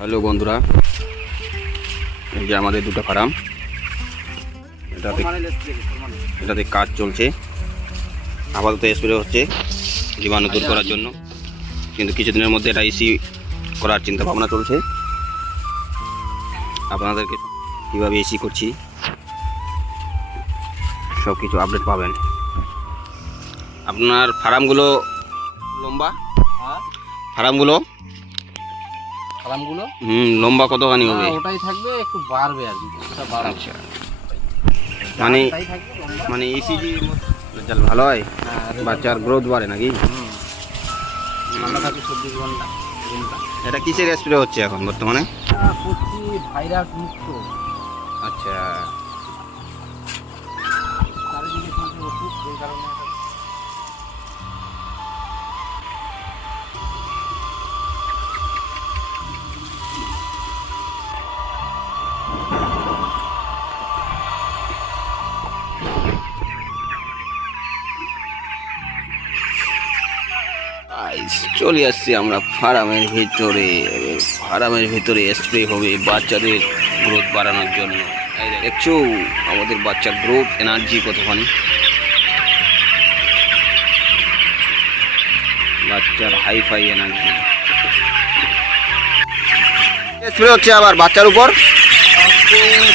Hello বন্ধুরা, এই যে আমাদের দুটো ফার্ম, এটাতে কাজ চলছে। আপাতত স্প্রে হচ্ছে জীবাণু দূর করার জন্য, কিন্তু কিছুদিনের মধ্যে এটা ইসি করার চিন্তা ভাবনা চলছে। আপনাদেরকে কীভাবে ইসি করছি সব কিছু আপডেট পাবেন। আপনার ফার্মগুলো লম্বা, ফার্মগুলো লম্বা কতখানি হবে? ওটাই থাকবে, একটু বাড়বে আর কি। আচ্ছা, মানে ইসিজি রেজাল্ট ভালো হয়, বাচ্চার গ্রোথ বাড়ে নাকি? ঠান্ডা থাকে 24 ঘন্টা। এটা কিসের স্প্রে হচ্ছে এখন বর্তমানে? ভাইরাস মুক্ত। আচ্ছা, চারিদিকে চলছে ওষুধ, এই কারণে চলে আসছি আমরা ফার্মের ভিতরে। ফার্মের ভিতরে স্প্রে হবে বাচ্চাদের গ্রোথ বাড়ানোর জন্য। দেখছো আমাদের বাচ্চার গ্রোথ এনার্জি কতখানি, বাচ্চার হাইফাই এনার্জি। স্প্রে হচ্ছে আবার বাচ্চার উপর।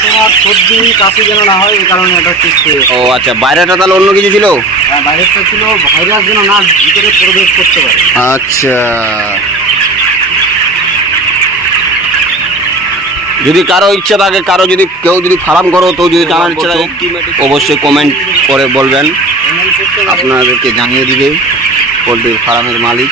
তোমার সর্দি কাশি যেন না হয়, এই কারণে এটা হচ্ছে। ও আচ্ছা, বাইরেটা তাহলে অন্য কিছু ছিল? বাইরেটা ছিল ভাইরাস যেন না ভিতরে প্রবেশ করতে পারে। আচ্ছা, যদি কারো ইচ্ছা থাকে, কারো যদি কেউ যদি ফার্ম করো তো যদি জানার ইচ্ছা থাকে অবশ্যই কমেন্ট করে বলবেন, আপনাদেরকে জানিয়ে দিবে পোলট্রির ফার্মের মালিক।